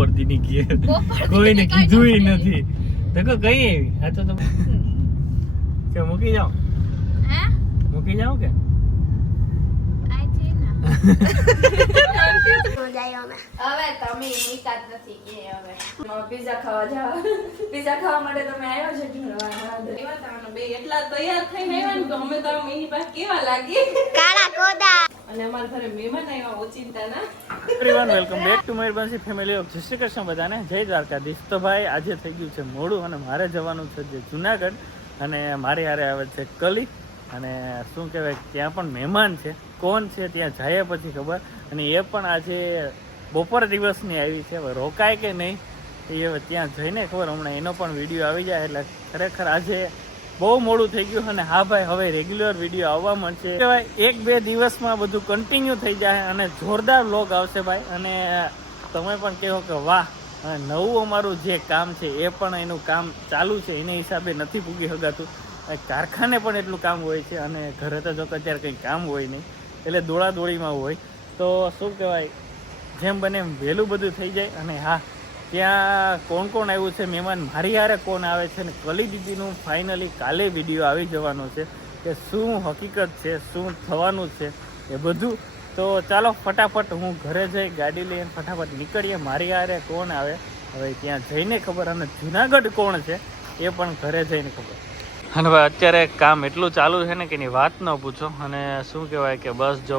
પડતી ની ઘેર કોઈને કીધું નથી તો કઈ એવી આ તો કે મૂકી જાઓ મૂકી જાઓ કે હવે તમે નીકાત નથી કે હવે પિઝા ખાવા જાવ પિઝા ખાવા માટે તમે આવ્યો છો ઢૂંઢવા બે એટલા તૈયાર થઈને આવ્યા ને તો અમે તો એની પાસે કેવા લાગી કાળા કોદા અને અમાર ઘરે મહેમાન આવ્યા ઓચિંતાના everyone welcome back to my Bansi family of Jai Shri Krishna બધાને જય દ્વારકાધીશ. તો ભાઈ આજે થઈ ગયું છે મોડું અને મારે જવાનું છે જે જુનાગઢ અને મારી હારે આવે છે કલી અને શું કહેવાય ત્યાં પણ મહેમાન છે કોણ છે ત્યાં જાય પછી ખબર અને એ પણ આજે બપોર દિવસની આવી છે હવે રોકાય કે નહીં એ હવે ત્યાં જઈને ખબર હમણાં એનો પણ વિડીયો આવી જાય એટલે ખરેખર આજે બહુ મોડું થઈ ગયું અને હા ભાઈ હવે રેગ્યુલર વિડીયો આવવા મળશે કહેવાય 1-2 દિવસમાં બધું કન્ટિન્યુ થઈ જાય અને જોરદાર વ્લોગ આવશે ભાઈ અને તમે પણ કહો કે વાહ નવું અમારું જે કામ છે એ પણ એનું કામ ચાલુ છે એને હિસાબે નથી પૂગી શકાતું કારખાને પણ એટલું કામ હોય છે અને ઘરે તો જો કે અત્યારે કંઈ કામ હોય નહીં એટલે દોડાદોડીમાં હોય તો શું કહેવાય જેમ બને એમ વહેલું બધું થઈ જાય અને હા ત્યાં કોણ કોણ આવ્યું છે મહેમાન મારી હારે કોણ આવે છે ને કલી દીદીનું ફાઇનલી કાલે વિડીયો આવી જવાનું છે કે શું હકીકત છે શું થવાનું છે એ બધું તો ચાલો ફટાફટ હું ઘરે જઈ ગાડી લઈને ફટાફટ નીકળીએ મારી હારે કોણ આવે હવે ત્યાં જઈને ખબર અને જુનાગઢ કોણ છે એ પણ ઘરે જઈને ખબર. અને ભાઈ અત્યારે કામ એટલું ચાલુ છે ને કે એની વાત ન પૂછો અને શું કહેવાય કે બસ જો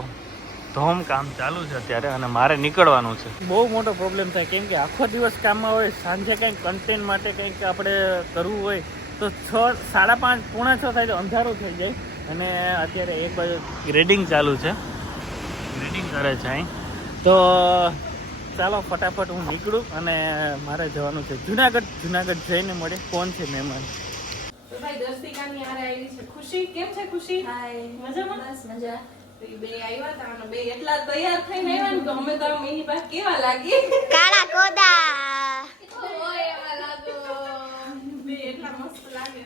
ધોમ કામ ચાલુ છે અત્યારે અને મારે નીકળવાનું છે. બહુ મોટો પ્રોબ્લેમ થાય કેમ કે આખો દિવસ કામમાં હોય સાંજે કંઈક કન્ટેન્ટ માટે કંઈક આપણે કરવું હોય તો 6, 5:30, 6:45 થાય તો અંધારું થઈ જાય અને અત્યારે એક બાજુ ગ્રેડિંગ ચાલુ છે ગ્રેડિંગ કરે છે અહીં તો ચાલો ફટાફટ હું નીકળું અને મારે જવાનું છે જુનાગઢ જઈને મળે કોણ છે મહેમાન. તો ભાઈ દર્શિકાની હારે આવી છે ખુશી. કેમ છે ખુશી? હાય મજામાં? બસ મજા. તો બે આવ્યા હતા અને બે એટલા તૈયાર થઈને આવ્યા ને તો અમે તો એની પાસે કેવા લાગી કાળા કોદા ઓય એવા લાગો બે એટલા મસ્ત લાગે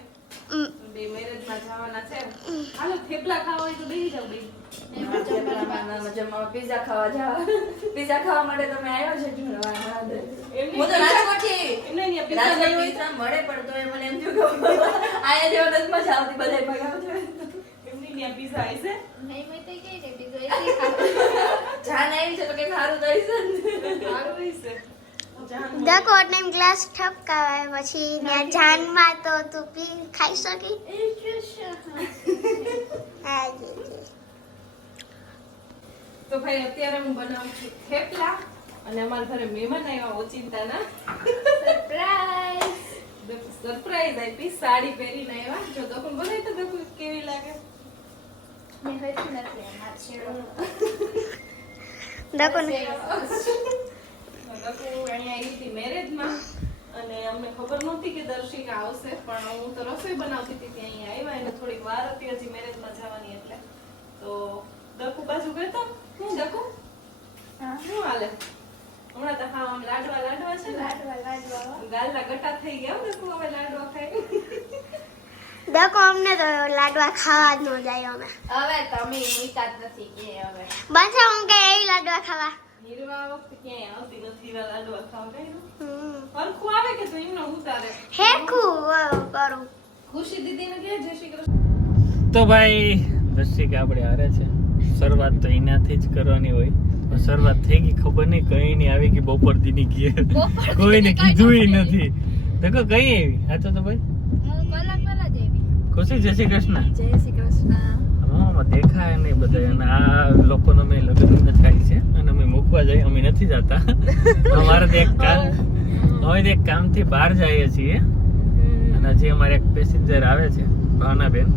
બે મેરેજમાં જવાના છે. હાલો થેપલા ખાવા હોય તો બેસી જાવ બે મજામાં પિઝા ખાવા જાવ પિઝા ખાવા માટે તમે આવ્યા છો ઢૂંઢવા હું તો રાજકોટથી એમને અહીંયા પિઝા મળે પણ તો એ મને એમ થયું કે આયા જેવો નથી મજા આવતી બધાય ભગાવ છે એમની ત્યાં પિઝા આવી છે નહીં મેં તો કઈ કે પિઝા જાન આવી છે તો કે ખારું તો આવી છે ખારું આવી છે દકો ટાઈમ ગ્લાસ ઠપકાવાય પછી ત્યાં જાનમાં તો તું પી ખાઈ શકી તો ભાઈ અત્યારે હું બનાવું છું થેપલા અને અમારા ઘરે મહેમાન આવ્યા ઓચિંતાના સરપ્રાઈઝ આપી સાડી પહેરીને આવ્યા જો દકો બોલે તો દકો કેવી લાગે દકો અહીંયા આવી હતી મેરેજમાં અને અમને ખબર નહોતી કે દર્શિકા આવશે પણ હું તો રસોઈ બનાવતી હતી ત્યાં અહીંયા આવ્યા એને થોડીક વાર હતી હજી મેરેજમાં જવાની એટલે તો દકુ બાજુ ગયો તો હું દકુ શું હાલે હમણાં તો હા આમ લાડવા છે ગાલના ગટા થઈ ગયા દકુ હવે લાડવા ખાઈ દકો અમને તો લાડવા ખાવા જ ન જાય અમે હવે તમે નીકાત નથી કે હવે બાંધા હું કે એ લાડવા ખાવા નિર્વા વખત ક્યાંય આવતી નથી વા લાડવા ખાવા કઈ હરખું આવે કે તો એમને ઉતારે હેખું કરું ખુશી દીદીને કહે જય શ્રી કૃષ્ણ. તો ભાઈ દર્શિકા આપણે હારે છે શરૂઆત તો એનાથી જ કરવાની હોય શરૂઆત થઈ ગઈ ખબર નહીં કઈ નહીં આવી કે બપોર દીની ઘેર કોઈને કીધું નથી તો કઈ આવી આ તો ભાઈ ખુશી જય શ્રી કૃષ્ણ. જય શ્રી કૃષ્ણ. દેખાય નહીં બધા અને આ લોકોનો અમે લગ્ન થાય છે અને અમે મૂકવા જઈએ અમે નથી જતા અમારે તો એક કામથી બહાર જઈએ છીએ અને હજી અમારે એક પેસેન્જર આવે છે ભાવનાબેન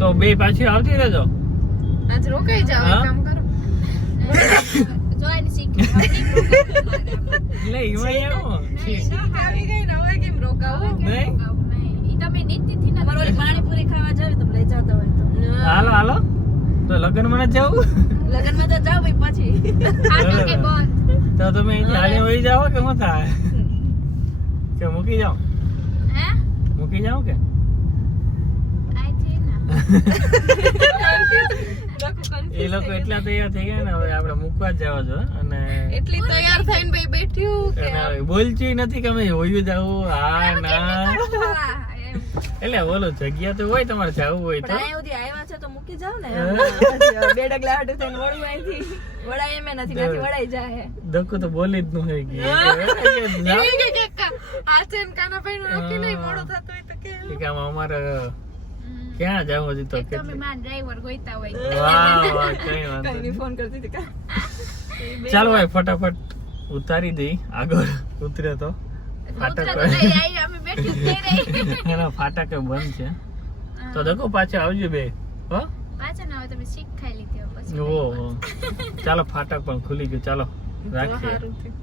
તો બે પાછી આવતી રહેજો આજ રોકાઈ જાવ કામ કરો જોઈને શીખી એટલે ઈમાં આવો આવી ગઈ ને હવે કેમ રોકાવું નહીં ઈ તમે નીતિથી ના મારો પાણીપુરી ખાવા જાવ તમે લઈ જતા હોય તો હાલો તો લગ્નમાં જ જાવ લગનમાં તો જાવ ભાઈ પછી ખાટો કે બોલ તો તમે અહીંથી હાલી વહી જાઓ કે હું થાય કે મૂકી જાઓ હે મૂકી જાઓ કે આઈ થી ના એ લોકો એટલા તૈયાર થઈ ગયા ને હવે આપણે મૂકવા જ જવા જો અને એટલી તૈયાર થઈને ભાઈ બેઠ્યું કે બોલતી નથી કે અમે હોયું જાવું હા ના એટલે બોલો જગ્યા તો હોય તમારે જવું હોય તો આવ્યા છે તો મૂકી જાવ ને બે ડગલા હાટું થઈને વળું અહીંથી વળાય એમ નથી ત્યાંથી વળાઈ જાય દક્કુ તો બોલી જ ન હોય કે અમારે ક્યાં જાવ હજી તો ડ્રાઈવર ગોઈતા હોય વાહ વાહ કઈ વાંધો નહીં. ફોન કરતી હતી ચાલો ભાઈ ફટાફટ ઉતારી દઈ આગળ ઉતરે તો ફાટક એનો ફાટક બંધ છે તો દક્કુ પાછા આવજો બે હો પાછા ના આવે તમે શીખ ખાઈ લીધી પછી ઓહો ચાલો ફાટક પણ ખુલી ગયું ચાલો રાખીએ સારું થયું.